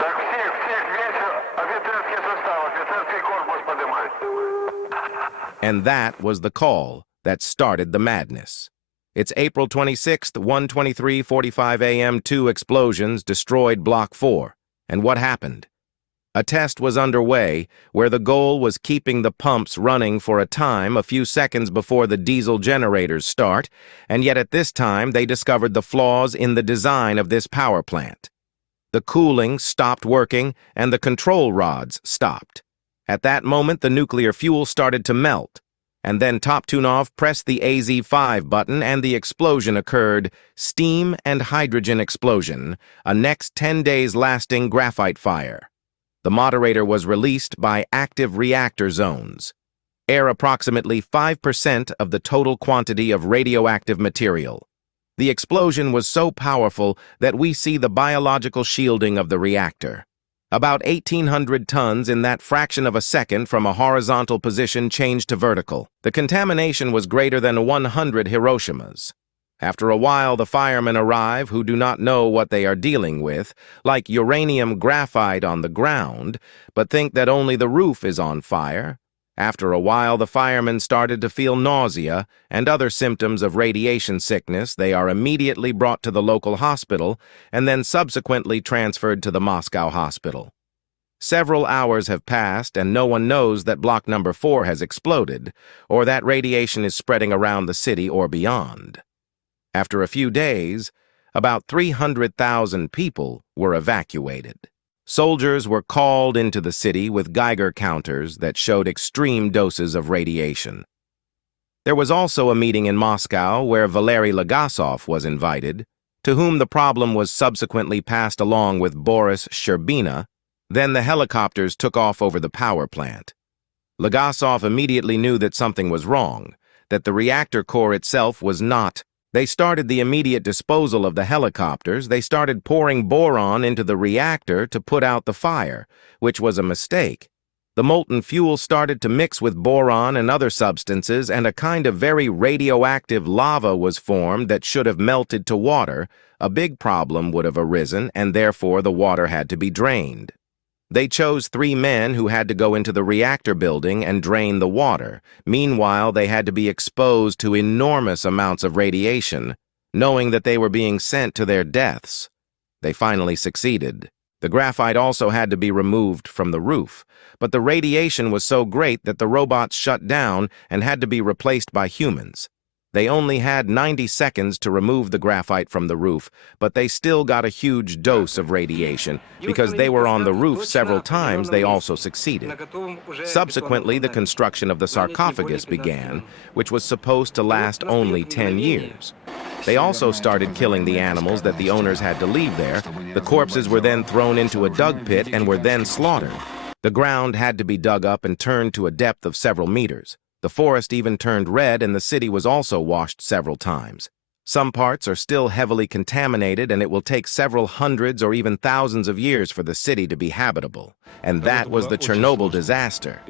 Так всех, весь офицерский состав, офицерский корпус поднимай. And that was the call that started the madness. It's April 26th, 1:23:45 a.m. 2 explosions destroyed Block 4. And what happened? A test was underway where the goal was keeping the pumps running for a time a few seconds before the diesel generators start, and yet at this time they discovered the flaws in the design of this power plant. The cooling stopped working and the control rods stopped. At that moment, the nuclear fuel started to melt, and then Toptunov pressed the AZ-5 button and the explosion occurred, steam and hydrogen explosion, a next 10 days lasting graphite fire. The moderator was released by active reactor zones. Air approximately 5% of the total quantity of radioactive material. The explosion was so powerful that we see the biological shielding of the reactor. About 1,800 tons in that fraction of a second from a horizontal position changed to vertical. The contamination was greater than 100 Hiroshimas. After a while, the firemen arrive who do not know what they are dealing with, like uranium graphite on the ground, but think that only the roof is on fire. After a while, the firemen started to feel nausea and other symptoms of radiation sickness. They are immediately brought to the local hospital and then subsequently transferred to the Moscow hospital. Several hours have passed and no one knows that block number 4 has exploded or that radiation is spreading around the city or beyond. After a few days, about 300,000 people were evacuated. Soldiers were called into the city with Geiger counters that showed extreme doses of radiation. There was also a meeting in Moscow where Valery Legasov was invited, to whom the problem was subsequently passed along with Boris Sherbina. Then the helicopters took off over the power plant. Legasov immediately knew that something was wrong, that the reactor core itself was not. They started the immediate disposal of the helicopters. They started pouring boron into the reactor to put out the fire, which was a mistake. The molten fuel started to mix with boron and other substances, and a kind of very radioactive lava was formed that should have melted to water. A big problem would have arisen, and therefore the water had to be drained. They chose 3 men who had to go into the reactor building and drain the water. Meanwhile, they had to be exposed to enormous amounts of radiation, knowing that they were being sent to their deaths. They finally succeeded. The graphite also had to be removed from the roof, but the radiation was so great that the robots shut down and had to be replaced by humans. They only had 90 seconds to remove the graphite from the roof, but they still got a huge dose of radiation. Because they were on the roof several times, they also succeeded. Subsequently, the construction of the sarcophagus began, which was supposed to last only 10 years. They also started killing the animals that the owners had to leave there. The corpses were then thrown into a dug pit and were then slaughtered. The ground had to be dug up and turned to a depth of several meters. The forest even turned red and the city was also washed several times. Some parts are still heavily contaminated and it will take several hundreds or even thousands of years for the city to be habitable. And that was the Chernobyl disaster.